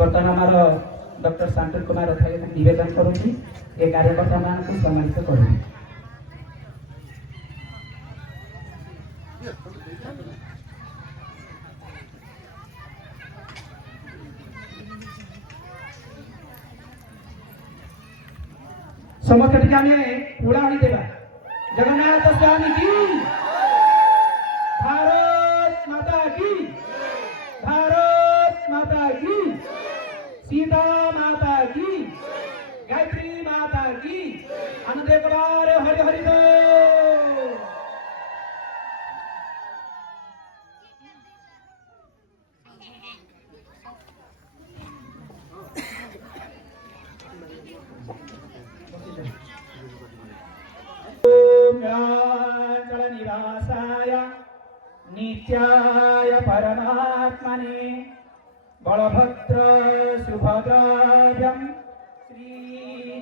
बर्तमान आमर डॉक्टर शांतन कुमार अथाई निवेदन करुँगी ए कार्यकर्ता मान सम्मानित करूँ। समस्त ठिकाणी उडाणी देवा। जगन्नाथ स्वामी की, भारत माता की, भारत माता की, सीता माता की, गायत्री माता की, अनुदेव बार हरि हरि बोल। निवासाय नित्याय परमात्मने बलभद्र सुभद्राभ्यां श्री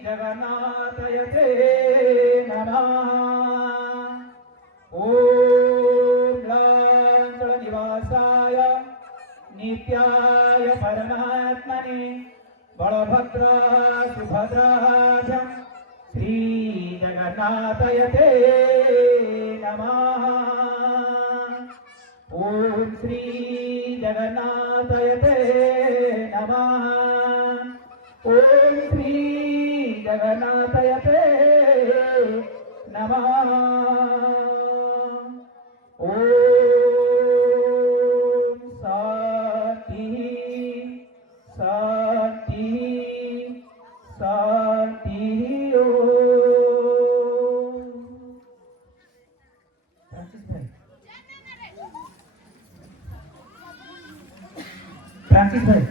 जगन्नाथाय नमः। ओम निवासाय नित्याय परमात्मने बलभद्र सुभद्राभ्यां श्री जगन्नाथाय नमः। ओम श्री जगन्नाथाय नमः। ओम श्री जगन्नाथाय नमः। ओम शांति शांति शांति। ओम फ्रांसिस भाई